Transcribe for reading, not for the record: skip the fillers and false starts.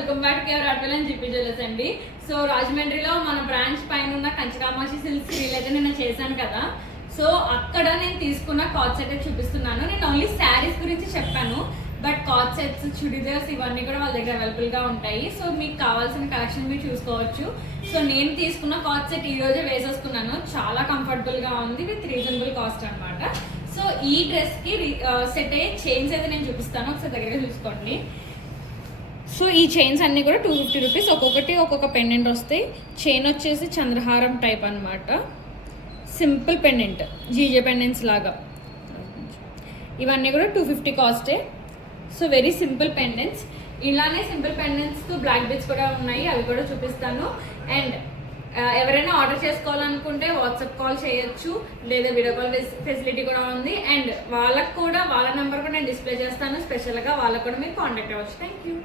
Welcome back to అడ్వెల్ and GP jewellers అండి. So రాజమండ్రిలో మన బ్రాంచ్ పైన ఉన్న కంచికామాక్షి సిల్క్స్ రీల్ అయితే నేను చేశాను కదా. సో అక్కడ నేను తీసుకున్న కార్డ్ సెట్ అయితే చూపిస్తున్నాను. నేను ఓన్లీ శారీస్ గురించి చెప్పాను, బట్ కార్డ్ సెట్స్, చుడిదార్స్ ఇవన్నీ కూడా వాళ్ళ దగ్గర అవైలబుల్గా ఉంటాయి. సో మీకు కావాల్సిన కలెక్షన్ మీరు చూసుకోవచ్చు. సో నేను తీసుకున్న కార్డ్ సెట్ ఈ రోజే వేసేసుకున్నాను. చాలా కంఫర్టబుల్గా ఉంది విత్ రీజనబుల్ కాస్ట్ అనమాట. సో ఈ డ్రెస్కి సెట్ అయ్యే చైన్స్ అయితే నేను చూపిస్తాను, ఒకసారి దగ్గరగా చూసుకోండి. సో ఈ చైన్స్ అన్నీ కూడా 250 రూపీస్. ఒక్కొక్కటి ఒక్కొక్క పెండెంట్ వస్తాయి. చైన్ వచ్చేసి చంద్రహారం టైప్ అనమాట, సింపుల్ పెండెంట్, జీజే పెండెంట్స్ లాగా. ఇవన్నీ కూడా 250 కాస్టే. So very simple pendants. ఇలానే సింపుల్ పెండెంట్స్తో బ్లాక్ బీడ్స్ కూడా ఉన్నాయి, అవి కూడా చూపిస్తాను. అండ్ ఎవరైనా ఆర్డర్ చేసుకోవాలనుకుంటే వాట్సాప్ కాల్ చేయొచ్చు, లేదా వీడియో కాల్ ఫెసిలిటీ కూడా ఉంది. అండ్ వాళ్ళకు కూడా వాళ్ళ నెంబర్ కూడా నేను డిస్ప్లే చేస్తాను, స్పెషల్గా వాళ్ళకు కూడా మీరు కాంటాక్ట్ అవ్వచ్చు. Thank you.